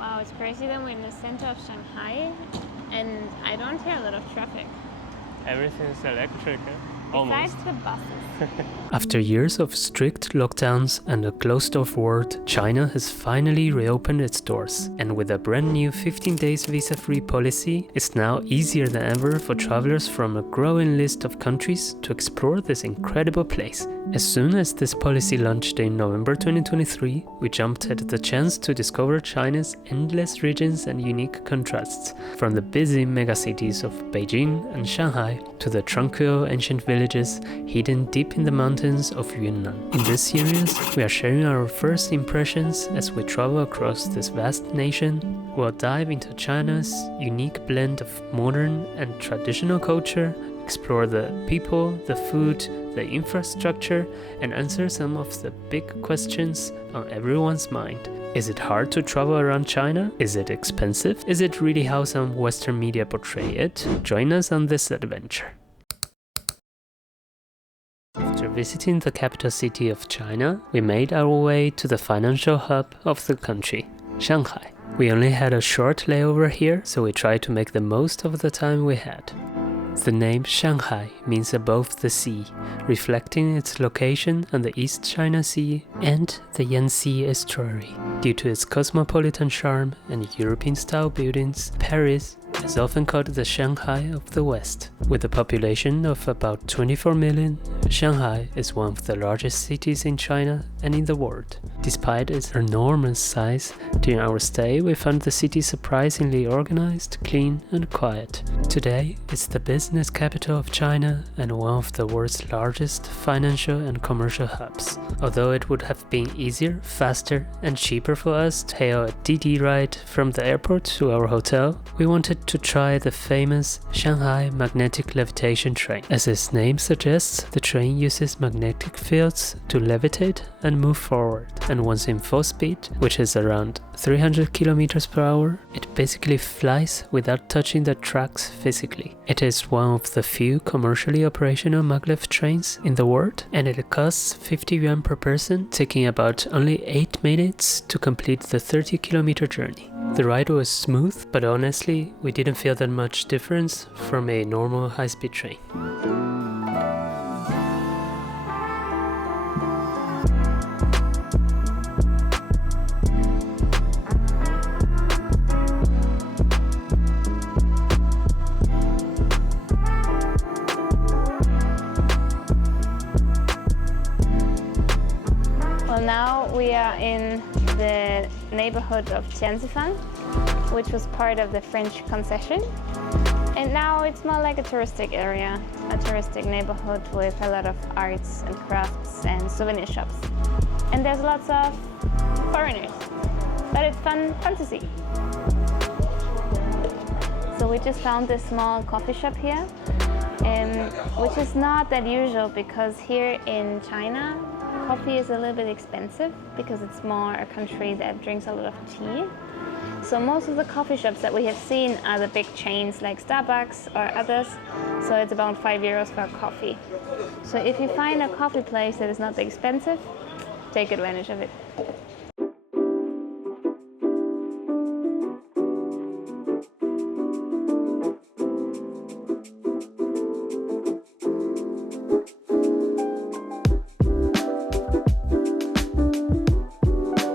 Wow, it's crazy that we're in the center of Shanghai and I don't hear a lot of traffic. Everything's electric, Besides almost. the buses. After years of strict lockdowns and a closed-off world, China has finally reopened its doors. And with a brand new 15 days visa-free policy, it's now easier than ever for travelers from a growing list of countries to explore this incredible place. As soon as this policy launched in November 2023, we jumped at the chance to discover China's endless regions and unique contrasts, from the busy megacities of Beijing and Shanghai to the tranquil ancient villages hidden deep in the mountains of Yunnan. In this series, we are sharing our first impressions as we travel across this vast nation. We'll dive into China's unique blend of modern and traditional culture, explore the people, the food, the infrastructure, and answer some of the big questions on everyone's mind. Is it hard to travel around China? Is it expensive? Is it really how some Western media portray it? Join us on this adventure. After visiting the capital city of China, we made our way to the financial hub of the country, Shanghai. We only had a short layover here, so we tried to make the most of the time we had. The name Shanghai means above the sea, reflecting its location on the East China Sea and the Yangtze estuary. Due to its cosmopolitan charm and European-style buildings, Paris is often called the Shanghai of the West. With a population of about 24 million, Shanghai is one of the largest cities in China and in the world. Despite its enormous size, during our stay we found the city surprisingly organized, clean and quiet. Today, it's the business capital of China and one of the world's largest financial and commercial hubs. Although it would have been easier, faster and cheaper for us to hail a DD ride from the airport to our hotel, we wanted to try the famous Shanghai magnetic levitation train. As its name suggests, the train uses magnetic fields to levitate and move forward. And once in full speed, which is around 300 kilometers per hour, it basically flies without touching the tracks physically. It is one of the few commercially operational maglev trains in the world, and it costs 50 yuan per person, taking about only 8 minutes to complete the 30-kilometer journey. The ride was smooth, but honestly, we didn't feel that much difference from a normal high-speed train. Well, now we are in the neighborhood of Xintiandi, which was part of the French Concession. And now it's more like a touristic area, a touristic neighborhood with a lot of arts and crafts and souvenir shops. And there's lots of foreigners, but it's fun to see. So we just found this small coffee shop here, which is not that usual because here in China, coffee is a little bit expensive because it's more a country that drinks a lot of tea. So most of the coffee shops that we have seen are the big chains like Starbucks or others. So it's about €5 for a coffee. So if you find a coffee place that is not that expensive, take advantage of it.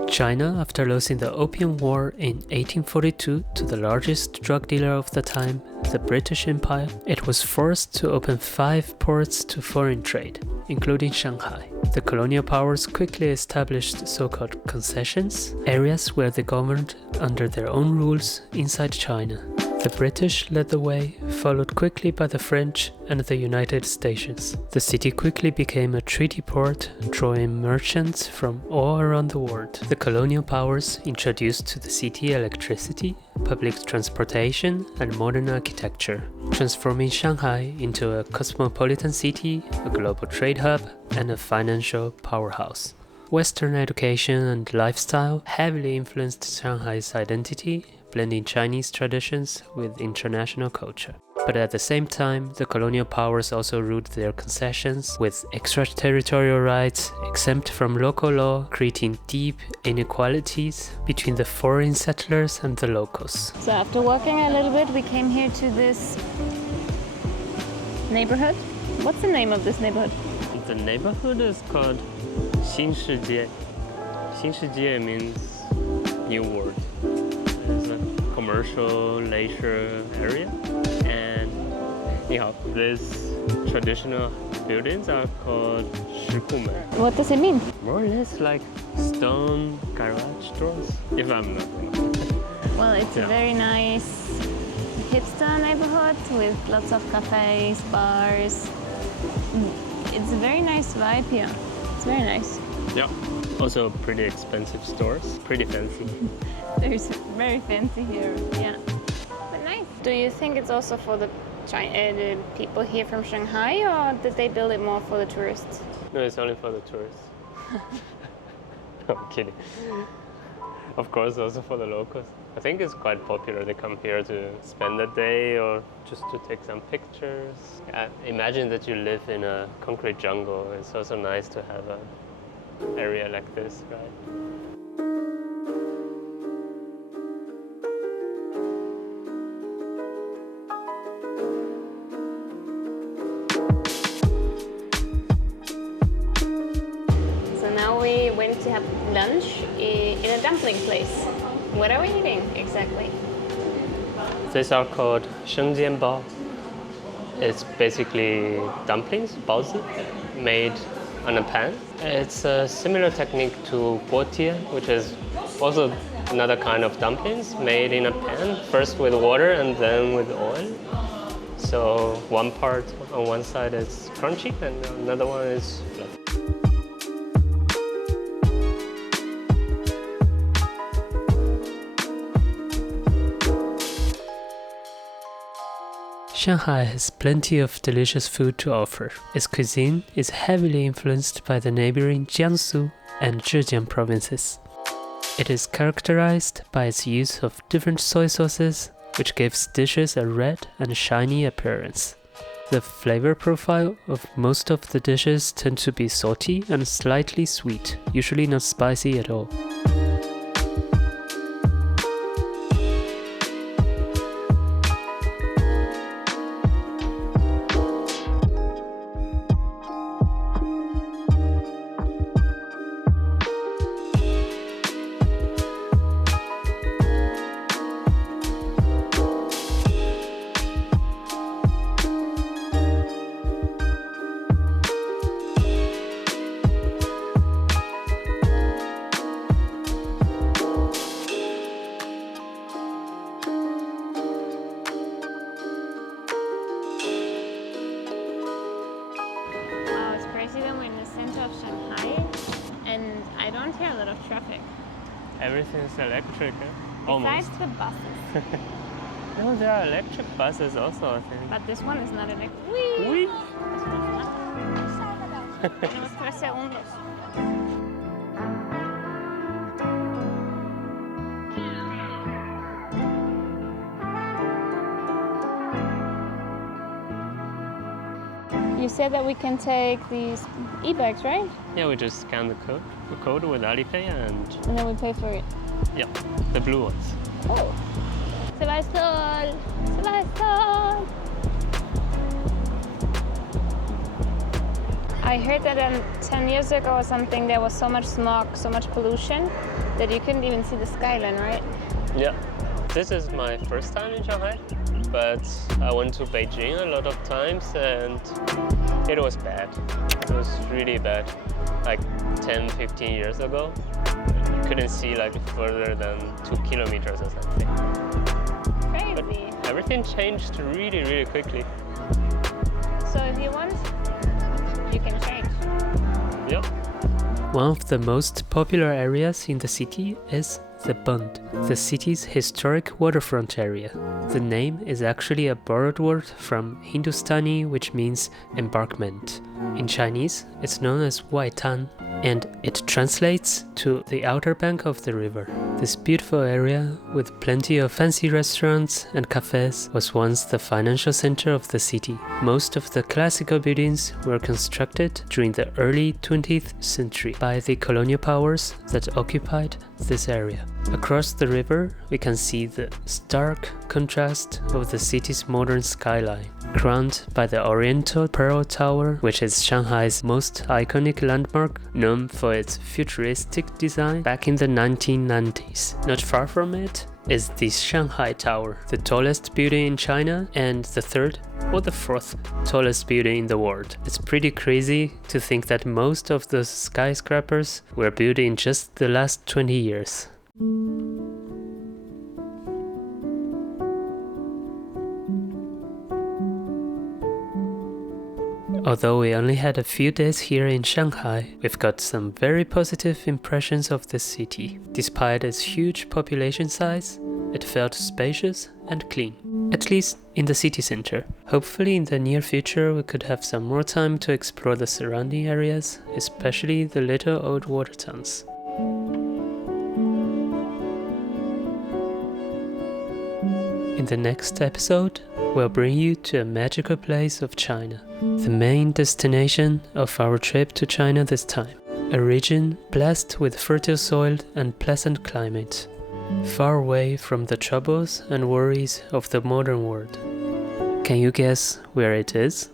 China, after losing the Opium War in 1842 to the largest drug dealer of the time, the British Empire, it was forced to open 5 ports to foreign trade, including Shanghai. The colonial powers quickly established so-called concessions, areas where they governed under their own rules inside China. The British led the way, followed quickly by the French and the United States. The city quickly became a treaty port, drawing merchants from all around the world. The colonial powers introduced to the city electricity, public transportation, and modern architecture, transforming Shanghai into a cosmopolitan city, a global trade hub, and a financial powerhouse. Western education and lifestyle heavily influenced Shanghai's identity, blending Chinese traditions with international culture. But at the same time, the colonial powers also ruled their concessions with extraterritorial rights exempt from local law, creating deep inequalities between the foreign settlers and the locals. So after walking a little bit, we came here to this neighborhood. What's the name of this neighborhood? The neighborhood is called 新世界. 新世界 means new world. It's a commercial leisure area, and these traditional buildings are called 石库门. What does it mean? More or less like stone garage doors, if I'm not wrong. Well, it's a very nice hipster neighborhood with lots of cafes, bars. It's a very nice vibe here. It's very nice. Yeah. Also pretty expensive stores, pretty fancy. There's very fancy here, yeah. But nice. Do you think it's also for the people here from Shanghai, or did they build it more for the tourists? No, it's only for the tourists. No, I'm kidding. Of course, also for the locals. I think it's quite popular. They come here to spend a day or just to take some pictures. Imagine that you live in a concrete jungle. It's also nice to have an area like this, right? We went to have lunch in a dumpling place. What are we eating exactly? These are called Xintiandi. It's basically dumplings, 包子, made on a pan. It's a similar technique to 锅贴, which is also another kind of dumplings made in a pan, first with water and then with oil. So one part on one side is crunchy and another one is fluffy. Shanghai has plenty of delicious food to offer. Its cuisine is heavily influenced by the neighboring Jiangsu and Zhejiang provinces. It is characterized by its use of different soy sauces, which gives dishes a red and shiny appearance. The flavor profile of most of the dishes tend to be salty and slightly sweet, usually not spicy at all. Of Shanghai, and I don't hear a lot of traffic. Everything's electric, Besides almost. the buses. No, there are electric buses also, I think. But this one is not electric. Whee! Tenemos 3 segundos. You said that we can take these e-bikes, right? Yeah, we just scan the code with Alipay and then we pay for it. yeah, the blue ones. Oh. Se va el sol. Se va el sol. I heard that 10 years ago or something there was so much smog, so much pollution that you couldn't even see the skyline, right? Yeah. This is my first time in Shanghai, but I went to Beijing a lot of times and it was bad. It was really bad. Like 10, 15 years ago, you couldn't see like further than 2 kilometers or something. Crazy. But everything changed really, really quickly. So if you want, you can change. Yeah. One of the most popular areas in the city is the Bund, the city's historic waterfront area. The name is actually a borrowed word from Hindustani, which means embankment. In Chinese, it's known as Waitan. and it translates to the outer bank of the river. This beautiful area, with plenty of fancy restaurants and cafes, was once the financial center of the city. Most of the classical buildings were constructed during the early 20th century by the colonial powers that occupied this area. Across the river, we can see the stark contrast of the city's modern skyline, crowned by the Oriental Pearl Tower, which is Shanghai's most iconic landmark, known for its futuristic design back in the 1990s. Not far from it is the Shanghai Tower, the tallest building in China and the third or the fourth tallest building in the world. It's pretty crazy to think that most of those skyscrapers were built in just the last 20 years. Although we only had a few days here in Shanghai, we've got some very positive impressions of this city. Despite its huge population size, it felt spacious and clean, at least in the city center. Hopefully in the near future we could have some more time to explore the surrounding areas, especially the little old water towns. In the next episode, we'll bring you to a magical place of China, the main destination of our trip to China this time, a region blessed with fertile soil and pleasant climate, far away from the troubles and worries of the modern world. Can you guess where it is?